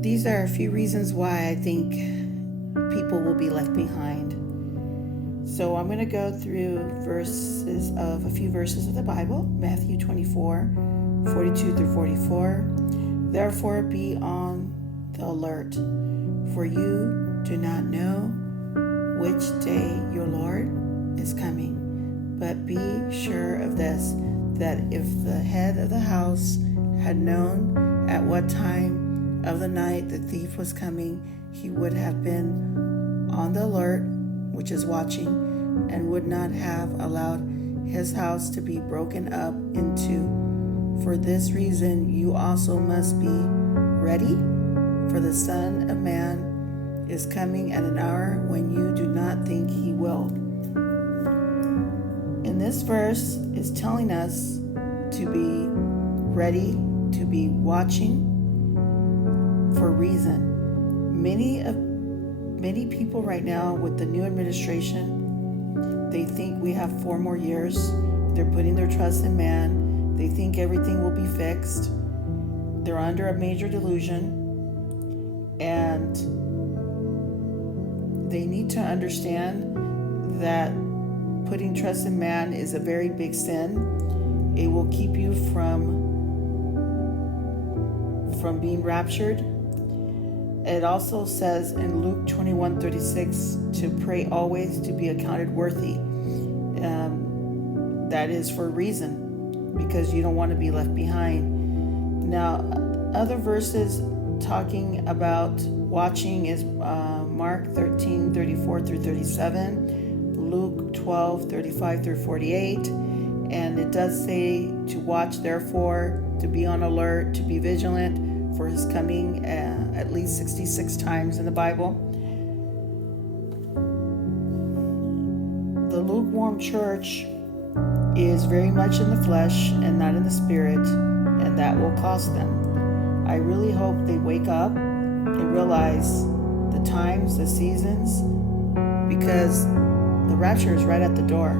These are a few reasons why I think people will be left behind. So I'm going to go through a few verses of the Bible, Matthew 24, 42 through 44. Therefore be on the alert, for you do not know which day your Lord is coming. But be sure of this, that if the head of the house had known at what time of the night the thief was coming, he would have been on the alert, which is watching, and would not have allowed his house to be broken up into. For this reason you also must be ready, for the Son of Man is coming at an hour when you do not think he will. And this verse is telling us to be ready, to be watching for a reason. Many people right now with the new administration, they think we have 4 more years. They're putting their trust in man. They think everything will be fixed. They're under a major delusion, and they need to understand that putting trust in man is a very big sin. It will keep you from being raptured. It also says in Luke 21:36 to pray always, to be accounted worthy. That is for a reason, because you don't want to be left behind. Now, other verses talking about watching is Mark 13:34 through 37, Luke 12:35 through 48, and it does say to watch, therefore, to be on alert, to be vigilant for his coming at least 66 times in the Bible. The lukewarm church is very much in the flesh and not in the spirit, and that will cost them. I really hope they wake up and realize the times, the seasons, because the rapture is right at the door.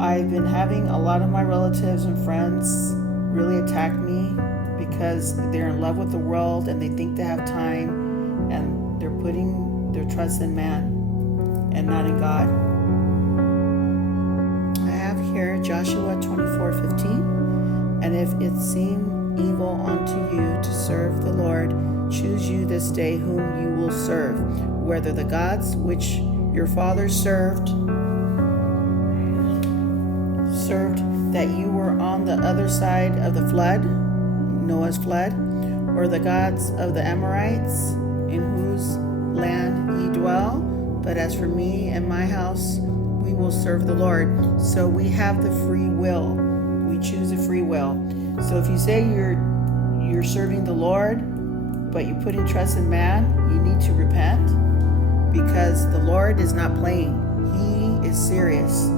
I've been having a lot of my relatives and friends really attack me because they're in love with the world and they think they have time, and they're putting their trust in man and not in God. I have here Joshua 24:15, and if it seem evil unto you to serve the Lord, choose you this day whom you will serve, whether the gods which your fathers served that you were on the other side of the flood, Noah's flood, or the gods of the Amorites, in whose land ye dwell. But as for me and my house, we will serve the Lord. So we have the free will. We choose a free will. So if you say you're serving the Lord, but you're putting trust in man, you need to repent, because the Lord is not playing. He is serious.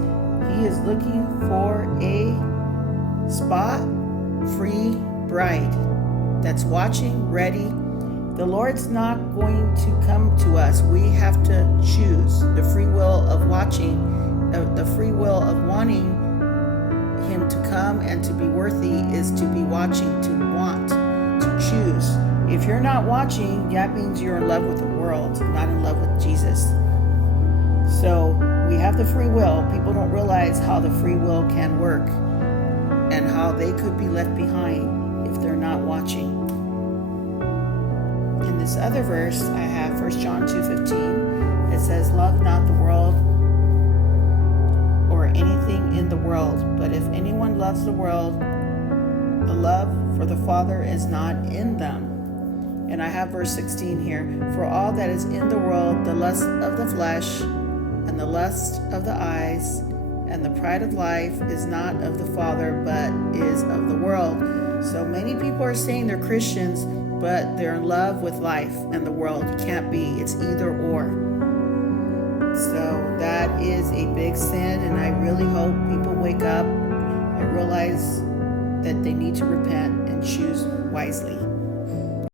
He is looking for a spot-free bride that's watching, ready. The Lord's not going to come to us. We have to choose the free will of watching, the free will of wanting him to come and to be worthy is to be watching, to want, to choose. If you're not watching, that means you're in love with the world, not in love with Jesus. So we have the free will. People don't realize how the free will can work and how they could be left behind if they're not watching. In this other verse, I have 1 John 2:15. It says, love not the world or anything in the world, but if anyone loves the world, the love for the Father is not in them. And I have verse 16 here. For all that is in the world, the lust of the flesh and the lust of the eyes and the pride of life is not of the Father, but is of the world. So many people are saying they're Christians, but they're in love with life and the world. You can't be. It's either or. So that is a big sin, and I really hope people wake up and realize that they need to repent and choose wisely.